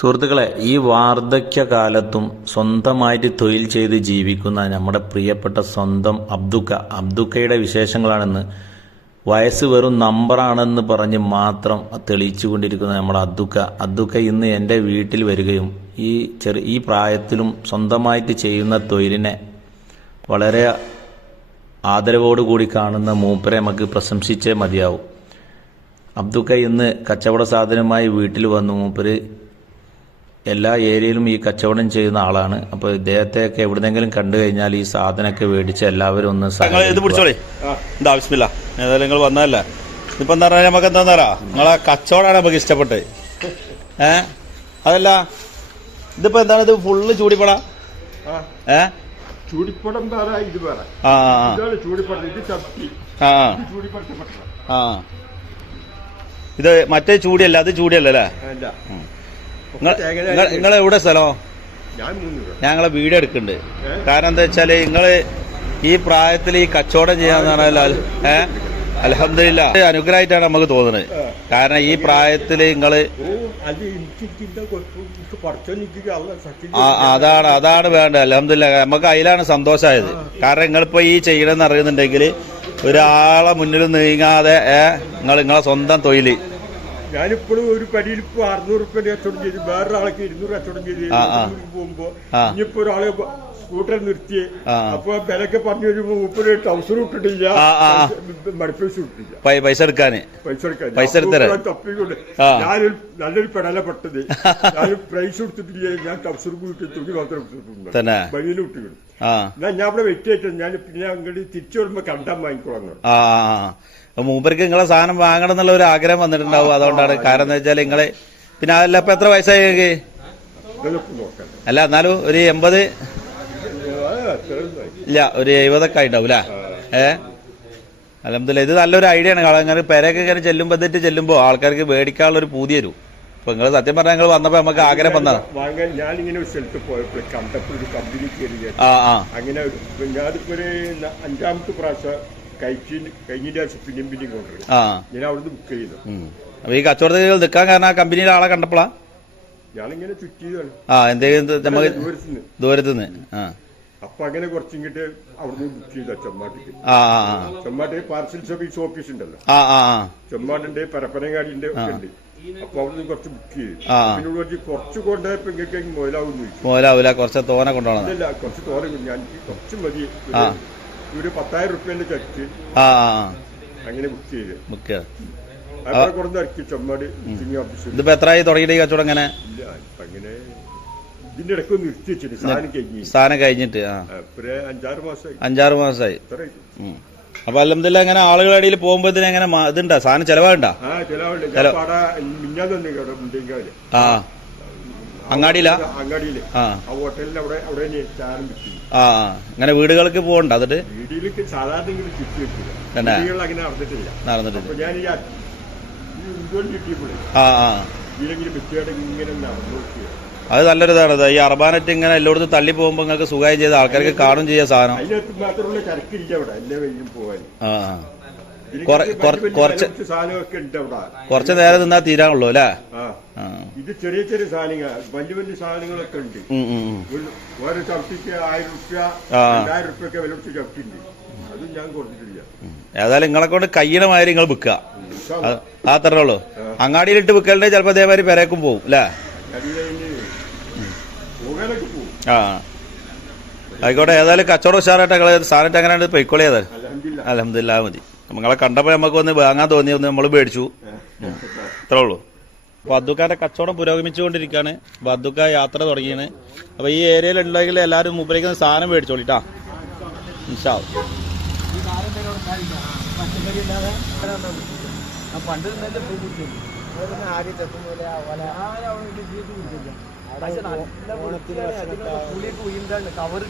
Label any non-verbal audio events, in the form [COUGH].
സുഹൃത്തുക്കളെ ഈ വാർദ്ധക്യകാലത്തും സ്വന്തമായിട്ട് തൊഴിൽ ചെയ്ത് ജീവിക്കുന്ന നമ്മുടെ പ്രിയപ്പെട്ട സ്വന്തം അബ്ദുക്ക. അബ്ദുക്കയുടെ വിശേഷങ്ങളാണെന്ന്. വയസ്സ് വെറും നമ്പറാണെന്ന് പറഞ്ഞ് മാത്രം തെളിയിച്ചു കൊണ്ടിരിക്കുന്ന നമ്മുടെ അദ്ദുക്ക അദ്ദുക്ക ഇന്ന് എന്റെ വീട്ടിൽ വരികയും ഈ ചെറു ഈ പ്രായത്തിലും സ്വന്തമായിട്ട് ചെയ്യുന്ന തൊഴിലിനെ വളരെ ആദരവോടുകൂടി കാണുന്ന മൂപ്പരെ നമുക്ക് പ്രശംസിച്ചേ മതിയാവും. അബ്ദുക്ക ഇന്ന് കച്ചവട സാധനമായി വീട്ടിൽ വന്നു. മൂപ്പര് എല്ലാ ഏരിയയിലും ഈ കച്ചവടം ചെയ്യുന്ന ആളാണ്. അപ്പോൾ ഇദ്ദേഹത്തെയൊക്കെ എവിടെന്നെങ്കിലും കണ്ടു കഴിഞ്ഞാൽ ഈ സാധനമൊക്കെ മേടിച്ച് എല്ലാവരും ഒന്ന് നിങ്ങൾ ഇത് പിടിച്ചോളേ. എന്താ ആവശ്യമില്ല ഏതായാലും നിങ്ങൾ വന്നതല്ലേ? ഇപ്പൊ എന്താ പറയാ നമുക്ക് എന്താ പറയാ? നിങ്ങളെ കച്ചവടമാണ് നമുക്ക് ഇഷ്ടപ്പെട്ടത്. ഏ? അതല്ല ഇതിപ്പോ എന്താണ് ഇത് ഫുള്ള് ചൂടിപ്പട? ഏ? ചൂടിപ്പടം ഇത് വേറെ. ആ ആ, ആ. ഇത് ചൂടിപ്പടത്തെ ആ. ഇത് മറ്റേ ചൂടിയല്ല അത് ചൂടിയല്ലേ അല്ല? നിങ്ങൾ എവിടെ സ്ഥലം? ഞാൻ മൂന്ന് രൂപ ഞങ്ങളെ വീട് എടുക്കുന്നുണ്ട് കാരണം എന്താ വെച്ചാൽ നിങ്ങൾ ഈ പ്രായത്തിൽ ഈ കച്ചവടം ചെയ്യാന്ന് പറഞ്ഞാൽ ഏഹ് അലഹമില്ല അനുഗ്രഹമായിട്ടാണ് നമുക്ക് തോന്നുന്നത്. കാരണം ഈ പ്രായത്തിൽ നിങ്ങൾ അതാണ് അതാണ് വേണ്ടത്. അലഹമില്ല നമുക്ക് അതിലാണ് സന്തോഷമായത്. കാരണം നിങ്ങളിപ്പോ ഈ ചെയ്യണമെന്ന് അറിയുന്നുണ്ടെങ്കിൽ ഒരാളെ മുന്നിൽ നീങ്ങാതെ നിങ്ങൾ നിങ്ങളെ സ്വന്തം തൊഴിൽ. ഞാനിപ്പോഴും ഒരു പടിയിൽ ഇപ്പൊ അറുന്നൂറ് റുപ്യ കച്ചവടം ചെയ്ത്. വേറൊരാൾക്ക് ഇരുന്നൂറ് കച്ചവടം ചെയ്ത്. പോകുമ്പോ ഇനിയിപ്പോ ഒരാൾ സ്കൂട്ടർ നിർത്തി. അപ്പൊ വിലക്ക് പറഞ്ഞു വരുമ്പോ മുപ്പത് ട്രൗസർ ഇട്ടിട്ടില്ല. ഇട്ടിട്ടില്ല പൈസ എടുക്കാന്? പൈസ എടുക്കാൻ. പൈസ തപ്പിക്കൊണ്ട്. ഞാനൊരു നല്ലൊരു പെടലപ്പെട്ടത് [LAUGHS] ഞാൻ പ്രൈസ് കൊടുത്തിട്ടില്ല. ഞാൻ ടൗസർ കൂട്ടി തുണി മാത്രം എടുത്തിട്ടുണ്ട് തന്നെ? ബനിയിൽ വിട്ടിട്ടുണ്ട് ഞാൻ ഞാൻ അവിടെ വെയിറ്റ് ഞാൻ പിന്നെ അങ്ങോട്ട് തിരിച്ചു വരുമ്പോ കണ്ടാൻ വാങ്ങിക്കോളാം ആ ആ, ആ. അപ്പൊ മൂപ്പർക്ക് നിങ്ങളെ സാധനം വാങ്ങണം എന്നുള്ള ഒരു ആഗ്രഹം വന്നിട്ടുണ്ടാവും. അതുകൊണ്ടാണ് കാരണം എന്താ വെച്ചാൽ നിങ്ങളെ പിന്നെ അതല്ല ഇപ്പൊ എത്ര വയസ്സായി അല്ല എന്നാലും ഒരു എൺപത്. ഇല്ല ഒരു എഴുപതൊക്കെ ആയിട്ടുണ്ടാവും അല്ലേ ഏ? അലഹമില്ല ഇത് നല്ലൊരു ഐഡിയ ആണ്. കാരണം ഇങ്ങനെ പെരയൊക്കെ ഇങ്ങനെ ചെല്ലുമ്പോ എന്നിട്ട് ചെല്ലുമ്പോ ആൾക്കാർക്ക് മേടിക്കാനുള്ള ഒരു പൂതി വരും. അപ്പൊ നിങ്ങൾ സത്യം പറഞ്ഞാൽ നിങ്ങൾ വന്നപ്പോ നമുക്ക് ആഗ്രഹം വന്നതാണ് വാങ്ങാൻ ഞാനിങ്ങനെ ഒരു സ്ഥലത്ത് പോയപ്പോൾ കണ്ടപ്പോൾ ഒരു കമ്പനി കയറി ആ ആ. അങ്ങനെ ഞാനിപ്പോ ഒരു അഞ്ചാമത്തെ പ്രാവശ്യം കഴിച്ച് കഴിഞ്ഞ ആഴ്ച പിന്നെയും പിന്നെയും കൊണ്ടുവരും. ആ. ഞാൻ അവിടുന്ന് ബുക്ക് ചെയ്തു. അപ്പൊ ഈ കച്ചവടത്തിൽ നിൽക്കാൻ കാരണം ആ കമ്പനിയിലെ ആളെ കണ്ടപ്പോളാ? ഞാനിങ്ങനെ ചുറ്റിയതാണ് ആ എന്തെങ്കിലും നമുക്ക് ദൂരത്തുനിന്ന്. ആ. അപ്പൊ അങ്ങനെ കുറച്ചിങ്ങോട്ട് അവിടുന്ന് ബുക്ക് ചെയ്ത ചെമ്മാട്ടിക്ക്. ചെമ്മാട്ട് പാർസൽ സർവീസ് ഓഫീസ് ഉണ്ടല്ലോ. ചെമ്മാട്ടിന്റെ പരപ്പനങ്ങാടിന്റെ ഒക്കെ ഉണ്ട് അപ്പൊ അവിടുന്ന് കുറച്ച് ബുക്ക് ചെയ്തു. പിന്നോട് പിന്നെ കുറച്ച് കുറച്ച് കൊണ്ടുപോയപ്പോ ഇങ്ങനെ മുതലാവുന്നു മുതലാവില്ല കുറച്ച് തോന കൊണ്ടുപോകണം. ഇല്ല കുറച്ച് തോന ഞാൻ കുറച്ച് മതി. ഒരു- പത്തായിരം റുപ്യന്റെ ചക്ക് അങ്ങനെ ബുക്ക് ചെയ്ത്. ബുക്ക് അവിടെ കുറച്ച് ഇറക്കി ചെമ്മാട് ഇതിപ്പോ എത്രയായി തുടങ്ങിയിട്ട് ഈ കച്ചവടം അങ്ങനെ ഇല്ല ഇപ്പൊ അങ്ങനെ ഇതിന്റെ ഇടയ്ക്ക് ഒന്ന് നിർത്തി വെച്ചിട്ട് സാധനം കഴിഞ്ഞു. സാധനം കഴിഞ്ഞിട്ട് ആ. ഒരു അഞ്ചാറ് മാസമായി. അഞ്ചാറ് മാസമായി. അപ്പൊ അല്ലെന്നില്ല അങ്ങനെ ആളുകളുടെ ഇടയിൽ പോകുമ്പോ ഇതിന് എങ്ങനെ മാ- ഇതുണ്ടാ? സാധനം ചെലവാണ്ടാ ആ അങ്ങാടിയില പാട കേട്ടോ മുണ്ടേങ്കാൽ ആ. അങ്ങാടിയിലാ? അങ്ങാടിയിൽ. ആ. അവിടെ ആ ആ. ഇങ്ങനെ വീടുകൾക്ക് പോകണ്ട എന്നിട്ട്? വീടിലേക്ക് സാധാരണ ഇങ്ങനെ ചുറ്റി വെക്കില്ല. തന്നെ? വീടുകളിൽ അങ്ങനെ നടന്നിട്ടില്ല. നടന്നിട്ടുണ്ട് അപ്പൊ ഞാൻ ഈ ഈ ആ ആ. ഇതിലെങ്കിലും വ്യക്തിയായിട്ട് ഇങ്ങനെ നടന്നു നോക്കിയത് അത് നല്ലൊരു ഇതാണ് ഇത്. ഈ അർബാനറ്റ് ഇങ്ങനെ എല്ലായിടത്തും തള്ളി പോകുമ്പോ നിങ്ങൾക്ക് സുഖമായി ചെയ്ത് ആൾക്കാർക്ക് കാണും ചെയ്യാൻ സാധനം. കുറച്ച് ഉണ്ട് കുറച്ച് നേരം നിന്നാ തീരാനുള്ളൂ അല്ലേ? ഇത് ചെറിയ ചെറിയ സാധനങ്ങൾ വലിയ വലിയ സാധനങ്ങളൊക്കെ ഉണ്ട്. ഓരോ ചവിട്ടിക്ക് ആയിരം റുപ്യ. രണ്ടായിരം റുപ്യ ഒക്കെ വില കൊടുത്ത് ചവിട്ടിണ്ട് അതും ഞാൻ കൊടുത്തിട്ടില്ല. ഏതായാലും നിങ്ങളെ കൊണ്ട് കയ്യണ മാതിരി നിങ്ങൾ വിൽക്കുക ആ അത്രേ ഉള്ളൂ. അങ്ങാടിയിലിട്ട് വിൽക്കലുണ്ടെങ്കിൽ ചിലപ്പോ അതേമാതിരി പെരേക്കും പോവും അല്ലേ അത് കഴിഞ്ഞ് പോകാനൊക്കെ പോകും ആ. ആയിക്കോട്ടെ ഏതായാലും കച്ചവടം ഉഷാറായിട്ട് ഞങ്ങൾ സാധനത്തെ അങ്ങനെ പൊയ്ക്കോളി ഏതായാലും. അലഹമില്ല മതി. നമ്മളെ കണ്ടപ്പോൾ നമുക്ക് ഒന്ന് വാങ്ങാൻ തോന്നി ഒന്ന് നമ്മൾ മേടിച്ചു അത്രേ ഉള്ളൂ. ബദ്ദുക്കാന്റെ കച്ചവടം പുരോഗമിച്ചുകൊണ്ടിരിക്കുകയാണ് ബദ്ദുക്ക യാത്ര തുടങ്ങിയാണ്. അപ്പൊ ഈ ഏരിയയിൽ ഉണ്ടെങ്കിൽ എല്ലാവരും മുമ്പിലേക്ക് സാധനം മേടിച്ചോളിട്ടാ. ഇൻഷാ ഓണത്തിന് കവർ